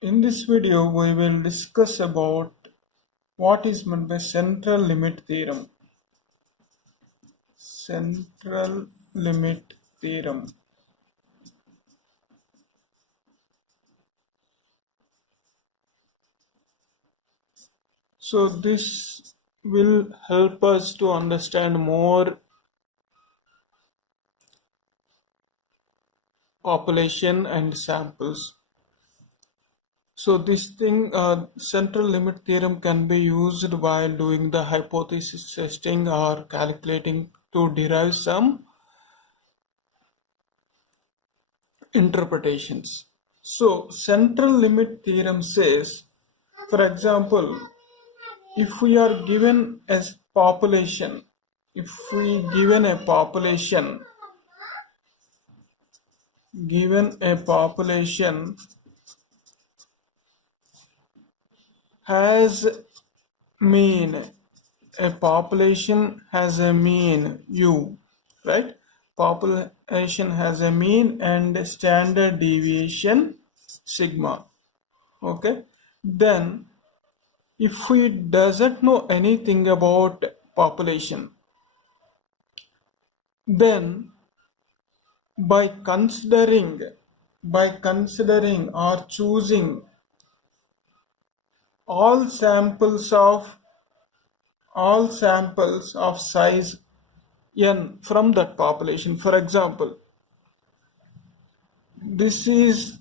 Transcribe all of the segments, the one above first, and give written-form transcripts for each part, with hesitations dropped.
In this video, we will discuss about what is meant by central limit theorem. Central limit theorem. So this will help us to understand more population and samples. So this thing, central limit theorem can be used while doing the hypothesis testing or calculating to derive some interpretations. So central limit theorem says, for example, if we are given as population, if we given a population has mean, a population has a mean u, right? Population has a mean and standard deviation sigma. Okay, then if we doesn't know anything about population, then by considering or choosing all samples of size n from that population. For example, this is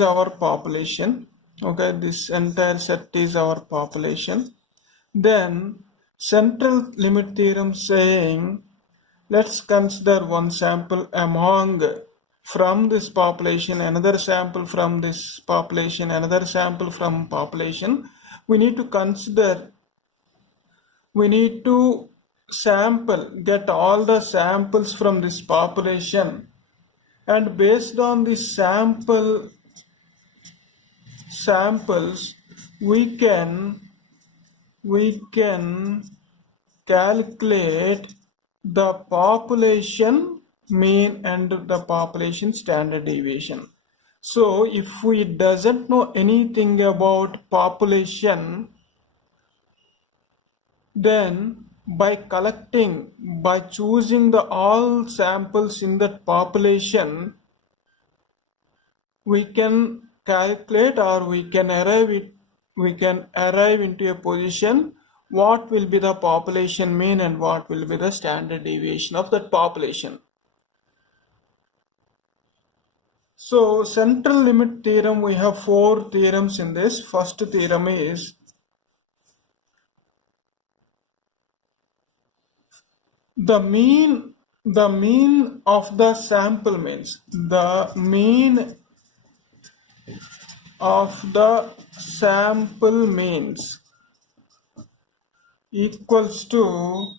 our population. Okay, this entire set is our population. Then central limit theorem saying, let's consider one sample among from this population, another sample from this population, another sample from population. We need to get all the samples from this population, and based on the samples we can calculate the population mean and the population standard deviation. So if we doesn't know anything about population, then by choosing the all samples in that population, we can calculate, or we can arrive into a position what will be the population mean and what will be the standard deviation of that population. So central limit theorem, we have 4 theorems in this. First theorem is the mean of the sample means. The mean of the sample means equals to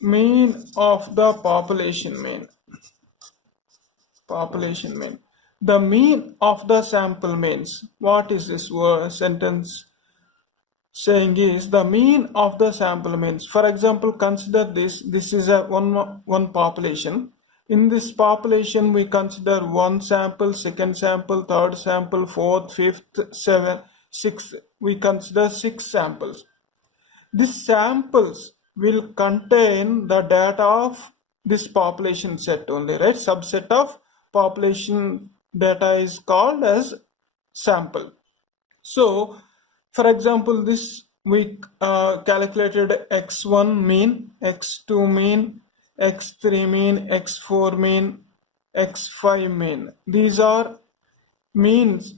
mean of the population mean. The mean of the sample means. What is this sentence saying is the mean of the sample means. For example, consider this is a one population. In this population, we consider one sample, second sample, third sample, fourth, fifth, seventh, sixth. We consider 6 samples. These samples will contain the data of this population set only, right? Subset of population data is called as sample. So, for example, this we calculated x1 mean, x2 mean, x3 mean, x4 mean, x5 mean. These are means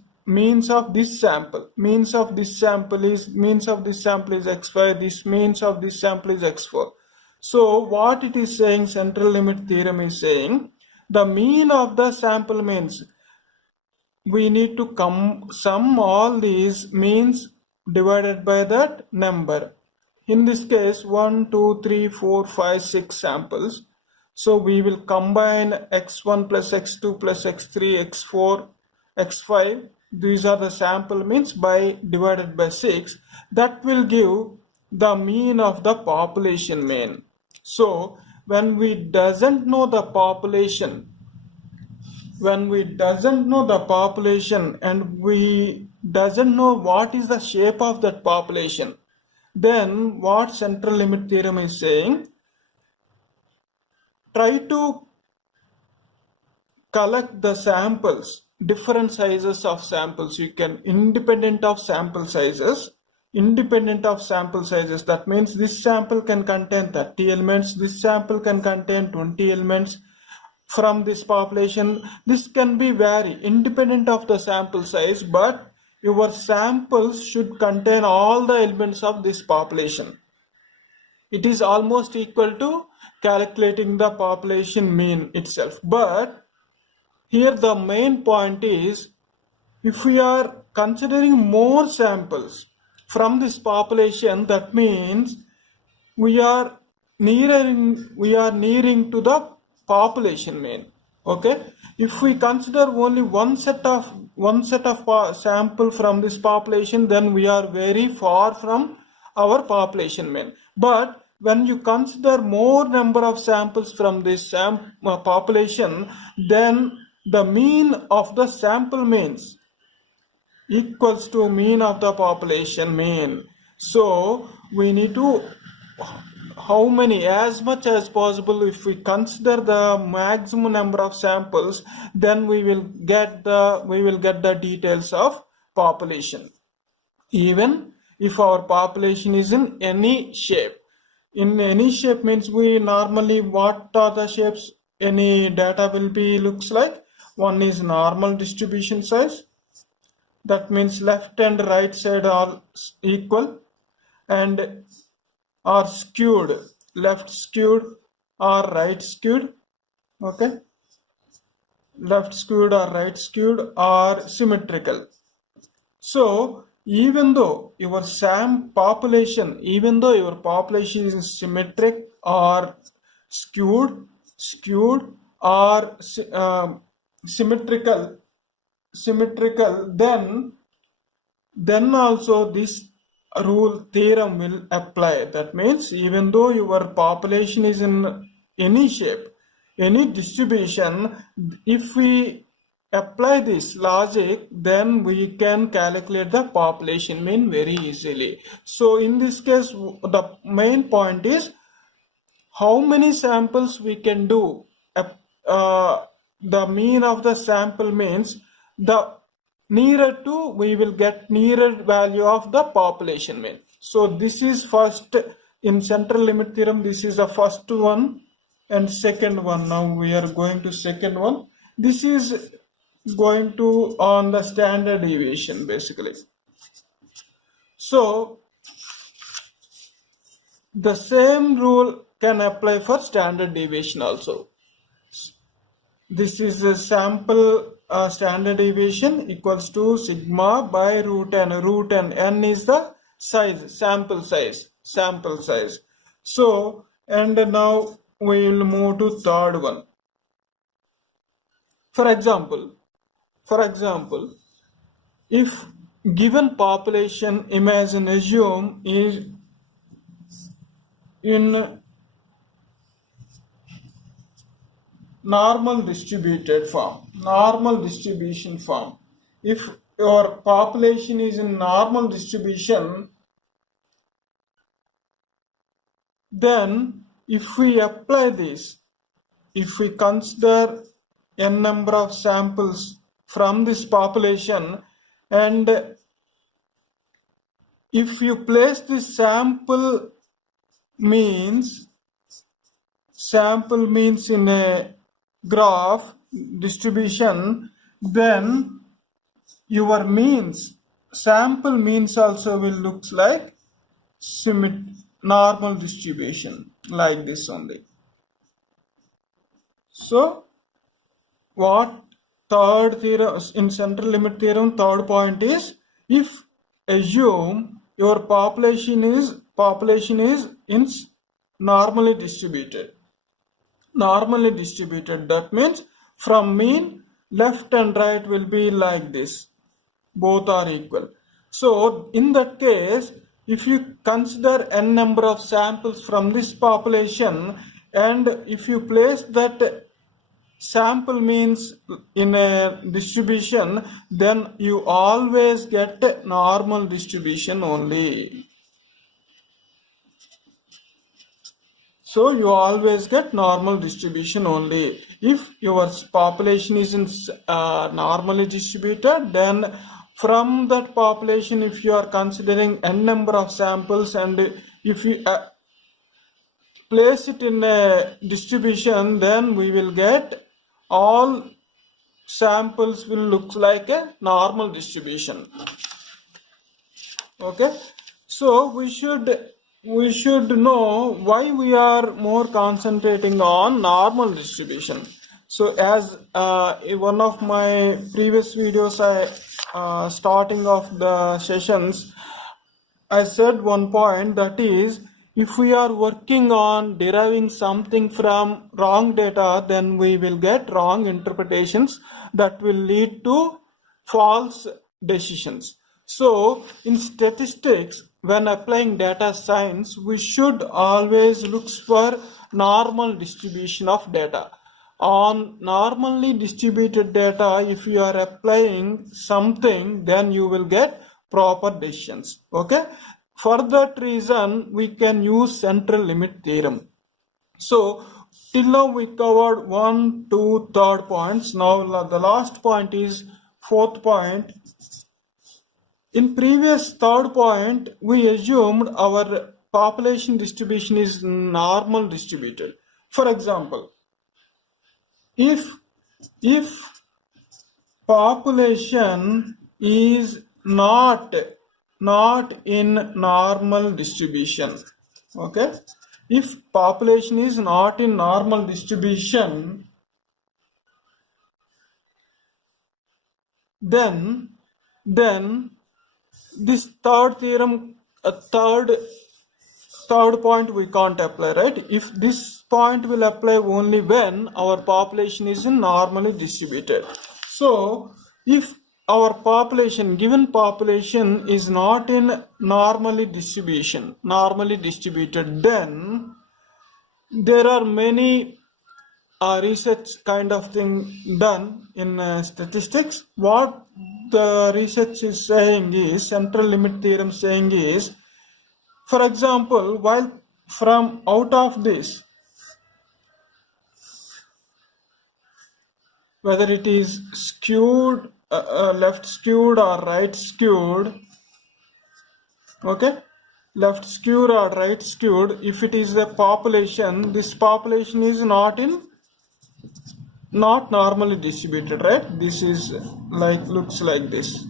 of this sample. Means of this sample is x5. This means of this sample is x4. So what it is saying, central limit theorem is saying, the mean of the sample means, we need to sum all these means divided by that number. In this case, 1, 2, 3, 4, 5, 6 samples. So we will combine x1 plus x2 plus x3, x4, x5. These are the sample means by divided by 6. That will give the mean of the population mean. So when we doesn't know the population, when we doesn't know the population and we doesn't know what is the shape of that population, then what central limit theorem is saying, try to collect the samples, different sizes of samples. You can independent of sample sizes. That means this sample can contain 30 elements, this sample can contain 20 elements from this population. This can be vary independent of the sample size, but your samples should contain all the elements of this population. It is almost equal to calculating the population mean itself. But here the main point is, if we are considering more samples from this population, that means we are nearing to the population mean. Okay, if we consider only one set of sample from this population, then we are very far from our population mean. But when you consider more number of samples from this population, then the mean of the sample means equals to mean of the population mean. So we need to, how many, as much as possible, if we consider the maximum number of samples, then we will get the details of population, even if our population is in any shape. In any shape means, we normally, what are the shapes any data will be looks like? One is normal distribution size, that means left and right side are equal and are skewed, left skewed or right skewed. Okay, left skewed or right skewed or symmetrical. So even though your population is symmetric or skewed or symmetrical, then also this theorem will apply. That means even though your population is in any shape, any distribution, if we apply this logic, then we can calculate the population mean very easily. So in this case, the main point is how many samples we can do. The mean of the sample means the nearer to, we will get nearer value of the population mean. So this is first in central limit theorem. This is the first one and second one. Now we are going to second one. This is going to on the standard deviation basically. So the same rule can apply for standard deviation also. This is a sample standard deviation equals to sigma by root n. Root n is the size, sample size. So, and now we will move to third one. For example, if given population, assume is in normal distribution form. If your population is in normal distribution, then if we apply this, if we consider n number of samples from this population, and if you place this sample means in a graph distribution, then your sample means also will looks like normal distribution, like this only. So what third theorem in central limit theorem, third point is, if assume your population is in normally distributed, that means from mean left and right will be like this, both are equal. So in that case, if you consider n number of samples from this population, and if you place that sample means in a distribution, then you always get a normal distribution only. So you always get normal distribution only. If your population isn't normally distributed, then from that population, if you are considering n number of samples, and if you place it in a distribution, then we will get all samples will look like a normal distribution. Okay, so we should know why we are more concentrating on normal distribution. So as in one of my previous videos, I starting of the sessions, I said one point, that is, if we are working on deriving something from wrong data, then we will get wrong interpretations that will lead to false decisions. So in statistics, when applying data science, we should always look for normal distribution of data. On normally distributed data, if you are applying something, then you will get proper decisions. Okay, for that reason we can use central limit theorem. So till now we covered 1, 2, 3rd points. Now the last point is 4th point. In previous 3rd point, we assumed our population distribution is normal distributed. For example, if population is not in normal distribution, okay, if population is not in normal distribution, then this third theorem, third point we can't apply, right? If this point will apply only when our population is normally distributed. So if our population, given population, is not in normally distributed, then there are many research kind of thing done in statistics. What the research is saying is, central limit theorem saying is, for example, while from out of this, whether it is skewed, left skewed or right skewed, okay, left skewed or right skewed, if it is a population, this population is not normally distributed, right? This is like, looks like this.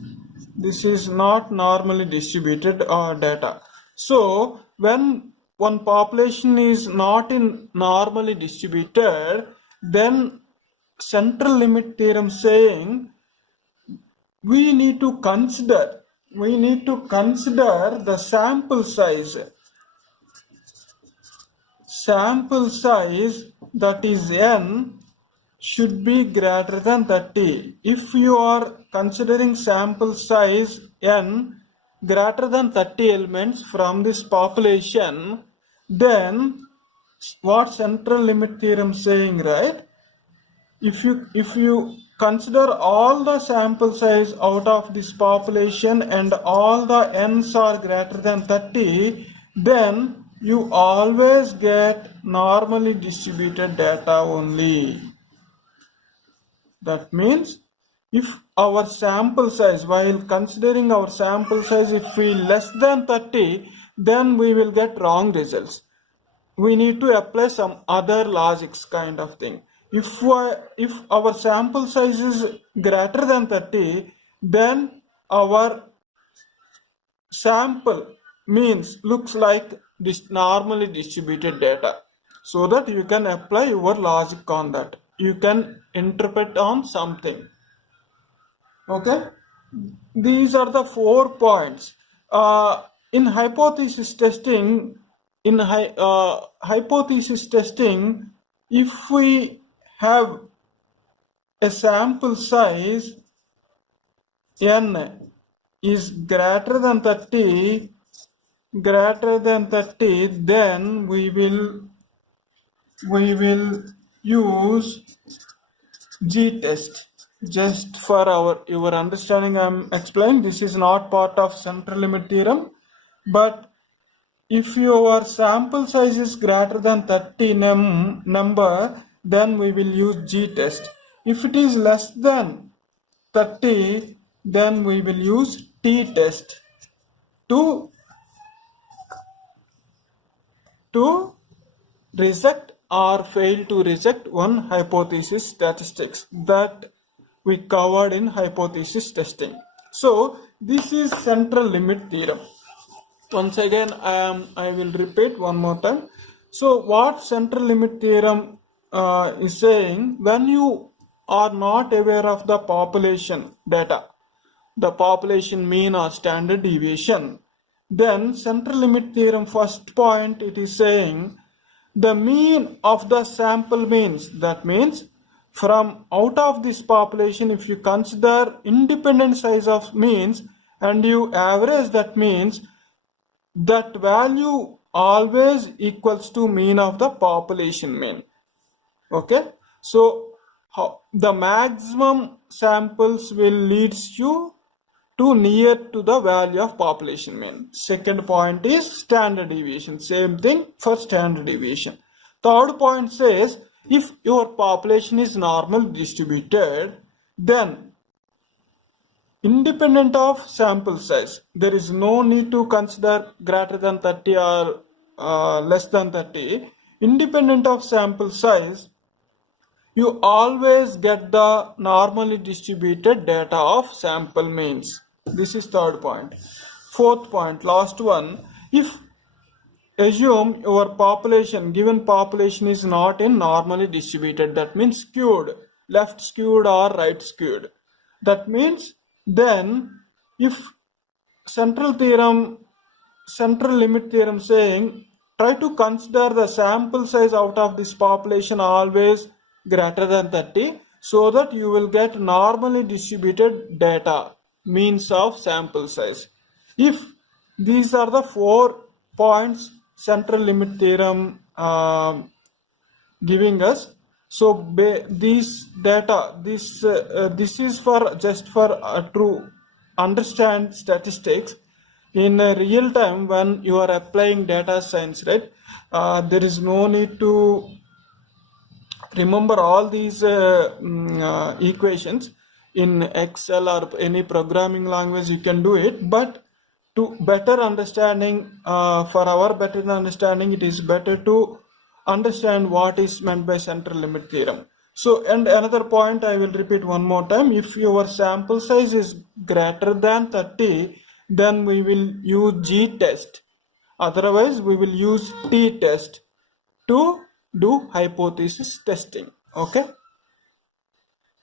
This is not normally distributed data. So when one population is not in normally distributed, then central limit theorem saying we need to consider the sample size. Sample size, that is n, should be greater than 30. If you are considering sample size n greater than 30 elements from this population, then what central limit theorem saying, right? If you consider all the sample size out of this population and all the n's are greater than 30, then you always get normally distributed data only. That means if our sample size, while considering our sample size, if we less than 30, then we will get wrong results. We need to apply some other logics kind of thing. If our sample size is greater than 30, then our sample means looks like this normally distributed data, so that you can apply your logic on that. You can interpret on something. Okay, these are the 4 points. In hypothesis testing, if we have a sample size n is greater than 30, then we will use G test. Just for your understanding, I'm explaining this is not part of central limit theorem, but if your sample size is greater than 30 number, then we will use G test. If it is less than 30, then we will use T test to reject or fail to reject one hypothesis statistics that we covered in hypothesis testing. So this is central limit theorem. Once again, I will repeat one more time. So what central limit theorem is saying, when you are not aware of the population data, the population mean or standard deviation, then central limit theorem first point, it is saying the mean of the sample means. That means from out of this population, if you consider independent size of means and you average that means, that value always equals to mean of the population mean. Okay, so the maximum samples will leads you to near to the value of population mean. Second point is standard deviation. Same thing for standard deviation. Third point says, if your population is normally distributed, then independent of sample size, there is no need to consider greater than 30 or less than 30. Independent of sample size, you always get the normally distributed data of sample means. This is third point. Fourth point, last one, if assume your population, given population is not in normally distributed, that means skewed, left skewed or right skewed. That means then if central limit theorem saying, try to consider the sample size out of this population always greater than 30, so that you will get normally distributed data, means of sample size. If these are the 4 points central limit theorem giving us, so these data, this is for just for to understand statistics in real time when you are applying data science, right? There is no need to remember all these equations in Excel or any programming language. You can do it, but to better understanding, for our better understanding, it is better to understand what is meant by central limit theorem. So, and another point I will repeat one more time, if your sample size is greater than 30, then we will use G test, otherwise we will use T test to do hypothesis testing. Okay.